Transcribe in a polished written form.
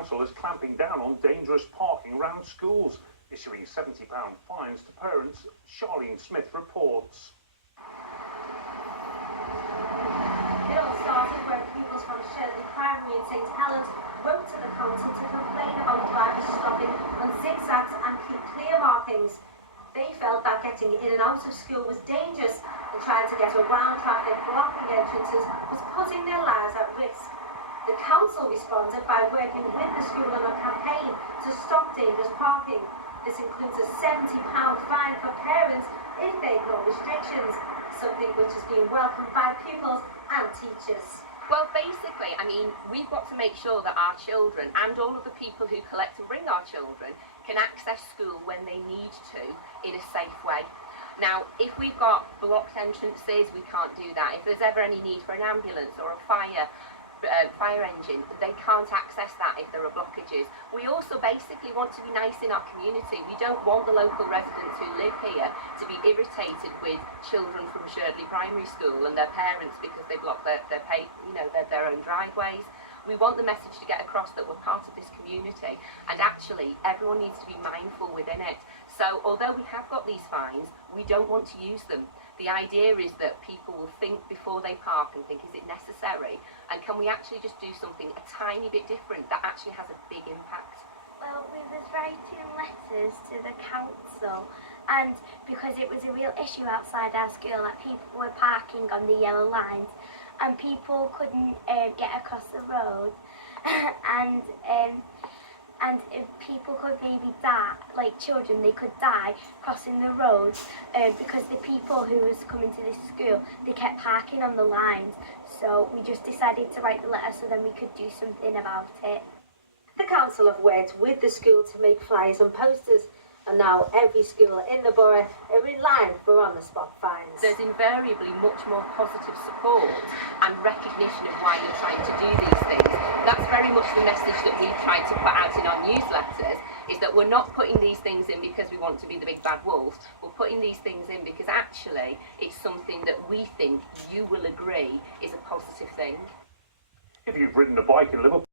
council is clamping down on dangerous parking around schools, issuing £70 fines to parents. Charlene Smith reports. It all started when pupils from Sherdley Primary in St Helens wrote to the council to complain about drivers stopping on zigzags and keep clear markings. They felt that getting in and out of school was dangerous, and trying to get around traffic blocking entrances was putting their lives at risk. The council responded by working with the school on a campaign to stop dangerous parking. This includes a £70 fine for parents if they ignore restrictions, something which has been welcomed by pupils and teachers. Well, basically, we've got to make sure that our children and all of the people who collect and bring our children can access school when they need to in a safe way. Now, if we've got blocked entrances, we can't do that. If there's ever any need for an ambulance or a fire engine, they can't access that if there are blockages. We also basically want to be nice in our community. We don't want the local residents who live here to be irritated with children from Sherdley Primary School and their parents because they block their own driveways. We want the message to get across that we're part of this community, and actually everyone needs to be mindful within it. So although we have got these fines, we don't want to use them. The idea is that people will think before they park and think, is it necessary? And can we actually just do something a tiny bit different that actually has a big impact? Well, we was writing letters to the council, and because it was a real issue outside our school that people were parking on the yellow lines and people couldn't get across the road and if people could maybe die, like children, they could die crossing the road because the people who was coming to this school, they kept parking on the lines. So we just decided to write the letter so then we could do something about it. The council have worked with the school to make flyers and posters, and now every school in the borough are in line for on-the-spot fines. There's invariably much more positive support and recognition of why you're trying to do these things. That's very much the message that we've tried to put out in our newsletters, is that we're not putting these things in because we want to be the big bad wolves. We're putting these things in because actually it's something that we think you will agree is a positive thing. If you've ridden a bike in Liverpool,